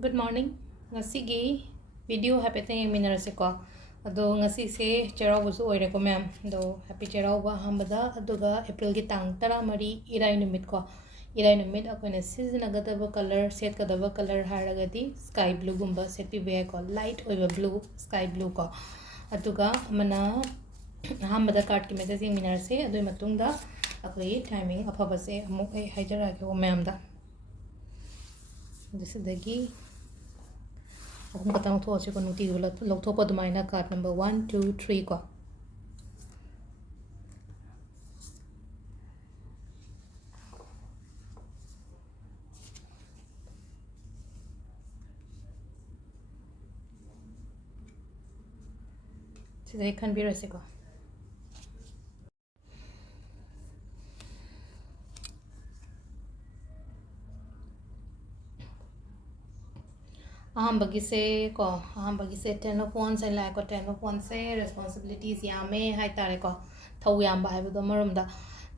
Good morning. Ngasigi video happy minarase ko. Ado ngasi se cherau su oire ko ma'am. Do happy cherau ba hambada aduga April gi tang tara mari irai numit ko. Irai numit akone sizinagada color setkadaba color haragadi sky blue gumba set pi be ko light oiba blue sky blue ko. Aduga mana hambada card ki message minarase adu matungda akoi timing afaba se amuk ai hajara ko ma'am da. This is the key. Akong katang to kasi kung nuti wala logto pa dumay na card number 1, 2, 3 ko. Today can be resi ko. Bagi se 10 of wands and like 10 of wands se responsibilities yame hai tare ko thau yam ba haibu do marum da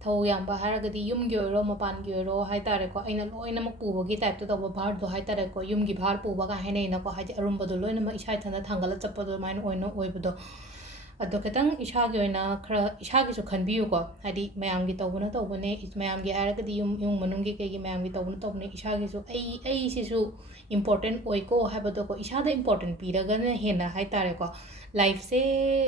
thau yam ba haragadi yum gi oro mapan gi oro hai tare ko aina loina mak pu gi type to do bhar do hai tare ko yum gi bhar pu ba ga hene na ko haji arum ba do loina ma isai thana thangala chappa do main oino oibu do ado ketang isha gi oina khara isha gi so khanbiu ko hadi mayam gi tawbuna tawbune mayam gi haragadi yum manung gi ke gi mayam gi tawbuna tawbune isha gi so ai si su important oi ko habado ko isha da important piraga na hena hai tare ko life se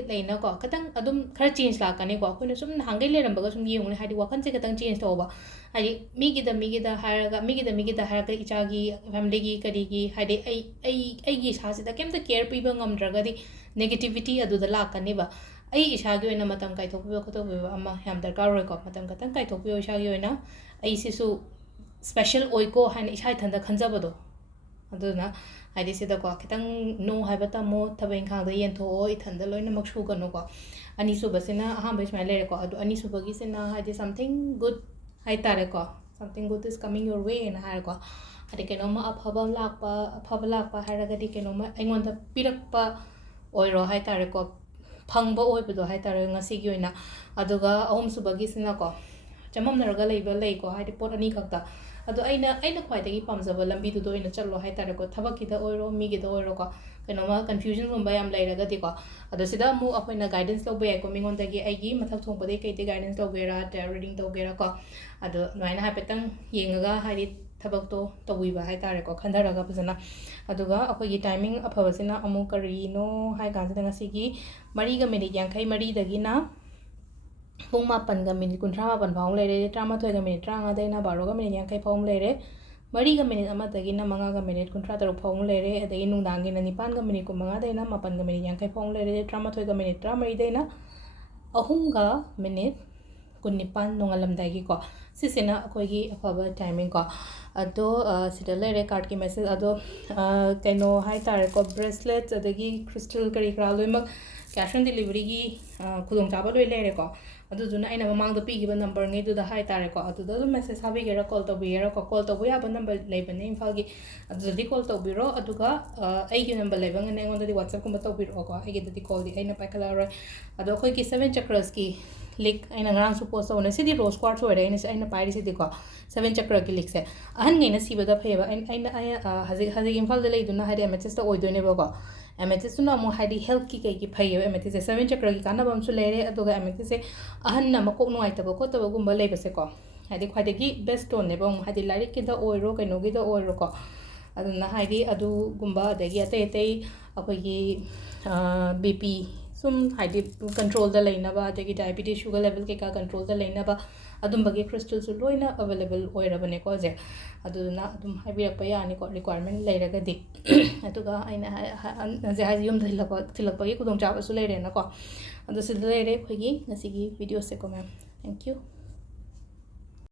leina ko katang adum khara change la kane ko ko sum hangai le ramba ga sum yeng ne hadi wakan se katang change to ba hadi mi gi da haraga mi gi da haraga icha gi family gi kari gi hadi ai gi sa se da kem da care pi ba ngam draga di negativity adu da la kane ba ai isha gi oina matam kai thok bi ko to bi ama ham dar ka ro ko matam katang kai thok bi isha gi oina ai si su special oi ko han isha thanda khanja ba do aduna haidi sida ko kitang no haiba tamo thabain khang da yen tho oi thanda loina makshu gano ko ani su basina aham bai smile re ko adu ani su bagi sina haidi something good hai tare ko something good is coming your way na har ko hadi keno ma afaba lakpa haraga di keno ma aingon da pirakpa oiro hai tare ko phangba oi bu do hai tare ngasi gi oina aduga ahum su bagi sina ko chamam naraga leiba lei ko haidi pot ani khakta ado aina khwaidagi pamjaba lambi du doina challo hai tare ko thabaki da oiro mi gi da oiro ko keno ma confusion gum ba yam leiraga di ko ado sida mu apoina guidance lo be ko mingon dagi aigi mathak thong pade kai te guidance lo bera tarot reading to bera ko ado naina ha petang yengaga hari thabak to tawui ba hai tare ko khandaraga bujana aduga apoi gi timing aphabasina amu kari no hai ga da ngasi gi mari ga minute yankai mari dagi na Pung mapan ga minute kuntra mapan paung lere trama thoi ga minute tranga dai na baro ga minute yankai paung lere mari ga minute ama dagi na manga ga minute kuntra taruk paung lere adai nungdang gi na nipan ga minute kumanga dai na mapan ga minute yankai paung lere trama thoi ga minute tra mari dai na ahum ga minute kun nipan nongalam dai gi ko sisina akoi gi afaba timing ko ado sida lere card ki message ado kaino hai tare ko bracelets adagi crystal kari kra loimak cash on delivery gi khudong chaba loi lere ko aduduna aina mamang da pigiba number ngai du da hai tare ko aduda du message habi gera call to bira ko call to buya ba number leibane imphal gi adudi call to biro aduga ai gi number leibang ne ngon da whatsapp ko to biro ko ai gi da call di aina pa kala ro ado khoi ki 7 chakras ki lik aina ngang su post one sidi rose quartz ore aina pairi sidi ko 7 chakra ki lik se ahan ngai na siba da pheba aina hazi imphal da leiduna hari message ta oidone ba ko amethyst na mo hadi health ki kai ki phaiye amethyst 7 chakra ki kana bam su lere aduga amethyst ahan na makok nuai taba ko taba gumba lebe se ko hadi khwade gi best stone ne bang hadi lari ki da oiro kai no gi da oiro ko aduna hadi adu gumba adagi ate akoi gi bp sum hadi control da leina ba adagi diabetes sugar level ke ka control da leina ba adum bagi crystals su loina available oira bane ko je aduna adum habi pa yani ko requirement leiraga di aduga aina je haji yum thilakpa gi kudong cha su leire na ko adu sid leire khogi ngasigi video se ko ma'am thank you